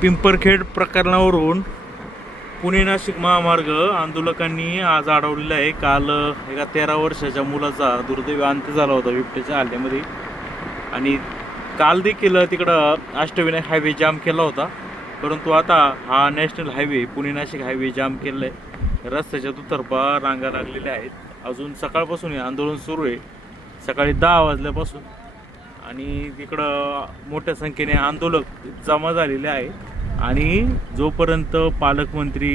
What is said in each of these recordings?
पिंपरखेड प्रकरणावरून पुणे नाशिक महामार्ग आंदोलकांनी आज अडवलेला आहे. काल एका तेरा वर्षाच्या मुलाचा दुर्दैवी अंत झाला होता बिबट्याच्या हल्ल्यामध्ये. आणि काल देखील तिकडं अष्टविनायक हायवे जाम केला होता. परंतु आता हा national highway Pune Nashik highway jam केला आहे रस्त्याच्या दुतर्फा रांगा लागलेल्या आहेत. अजून सकाळपासून हे आंदोलन सुरू आहे. सकाळी दहा वाजल्यापासून. आणि तिकडं मोठ्या संख्येने आंदोलक जमा झालेले आहेत. आणि जोपर्यंत पालकमंत्री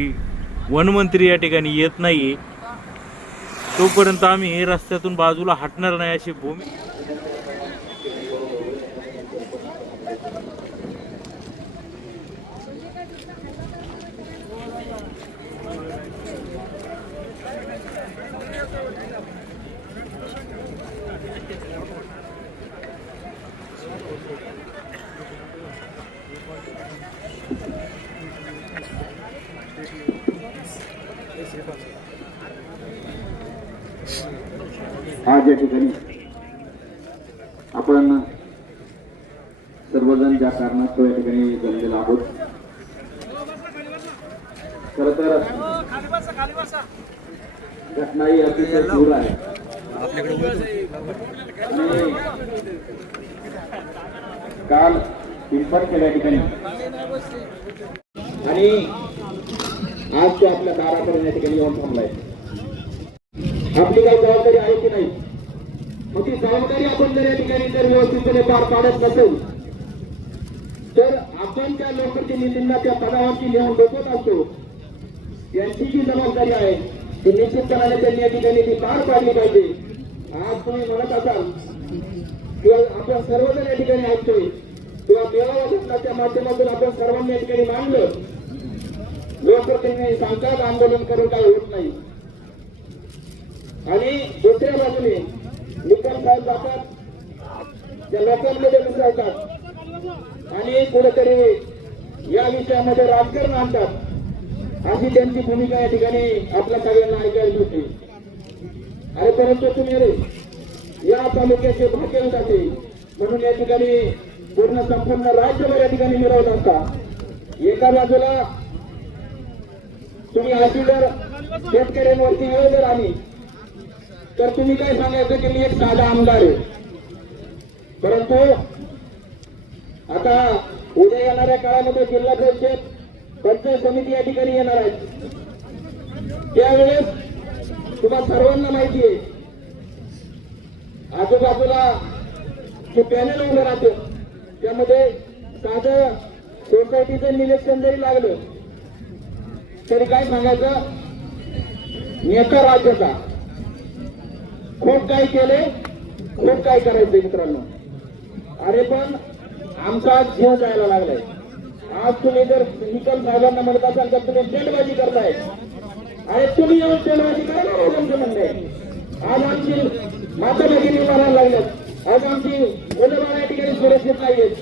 वनमंत्री या ठिकाणी येत नाही तोपर्यंत आम्ही रस्त्यातून बाजूला हटणार नाही अशी भूमी आज या ठिकाणी आपण सर्वजण ज्या कारणास्तव या ठिकाणी जमलेला आहोत खर तर घटना ही अतिशय दूर आहे. आणि काल पिंपरखेड या ठिकाणी. आणि आज तो आपल्या दाराकडे या ठिकाणी येऊन थांबलाय. आपली काही जबाबदारी आहे की नाही? मग ती जबाबदारी आपण जर या ठिकाणी जर व्यवस्थितपणे पार पाडत नसेल तर आपण त्या लोकप्रतिनिधींना त्या पदावरती लिहून डोकत असतो त्यांची जी जबाबदारी आहे ती निश्चितपणाने त्यांनी या ठिकाणी ती पार पाडली पाहिजे. आज तुम्ही म्हणत असाल किंवा आपण सर्वजण या ठिकाणी ऐकतोय किंवा मेळावा घेतल्याच्या माध्यमातून आपण सर्वांनी या ठिकाणी मांडलं लोकप्रतिनिधी सांगतात आंदोलन करून काही होत नाही. आणि दुसऱ्या बाजूने निकम साहेब जातात त्या लोकांमध्ये मिसळतात आणि कुठेतरी या विषयामध्ये राजकारण आणतात. अशी त्यांची भूमिका या ठिकाणी आपल्या सगळ्यांना ऐकायला मिळते. अरे परंतु तुम्ही रे या तालुक्याचे भाग्य जाते म्हणून या ठिकाणी पूर्ण संपूर्ण राज्यभर या ठिकाणी मिरवत असता. एका बाजूला तुम्ही अशी जर शेतकऱ्यांवरती वेळ जर आली तर तुम्ही काय सांगायचं की मी एक साधा आमदार आहे. परंतु आता उद्या येणाऱ्या काळामध्ये जिल्हा परिषद पंचायत समिती या ठिकाणी येणार आहे त्यावेळेस तुम्हाला सर्वांना माहिती आहे आजूबाजूला जे पॅनल उभं राहतं त्यामध्ये साधं सोसायटीचं निरीक्षण जरी लागलं तरी काय सांगायचं? नेता राज्याचा खूप काय केले? खूप काय करायचंय मित्रांनो? अरे पण आमचा जीव जायला लागलाय. आज तुम्ही जर निकल साहेबांना म्हणत असाल तर तुम्ही टेलबाजी करताय. अरे तुम्ही येऊन टेलबाजी करायला तुमचं म्हणणे आज आमची माता भगिनी मारायला लागल्यात. आज आमची मुलं बाळा या ठिकाणी सुरक्षित नाहीयेत.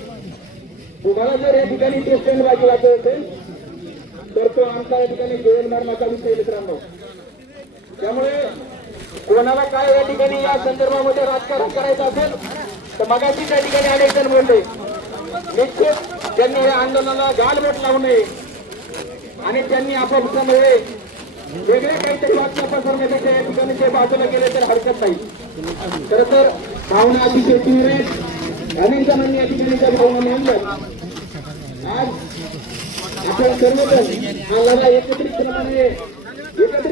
तुम्हाला जर या ठिकाणी ते टेलबाजी वाटत असेल तर तो आमचा या ठिकाणी जेवण मारण्याचा विषय मित्रांनो. त्यामुळे कोणाला काय या ठिकाणी या संदर्भामध्ये राजकारण करायचं असेल तर मगाशी त्या ठिकाणी अनेक जण बोलले. निश्चित त्यांनी या आंदोलनाला गालबोट लावू नये. आणि त्यांनी आपापसामध्ये वेगळे काहीतरी वाक्य पसरण्यापेक्षा या ठिकाणी ते बाजूला गेले तर हरकत नाही. खरं तर भावना अतिशय तीव्र आहेत. अनेक जणांनी या ठिकाणी त्या भावना मांडल्या. सर्वजण हा लढा एकत्रितपणे एकत्रित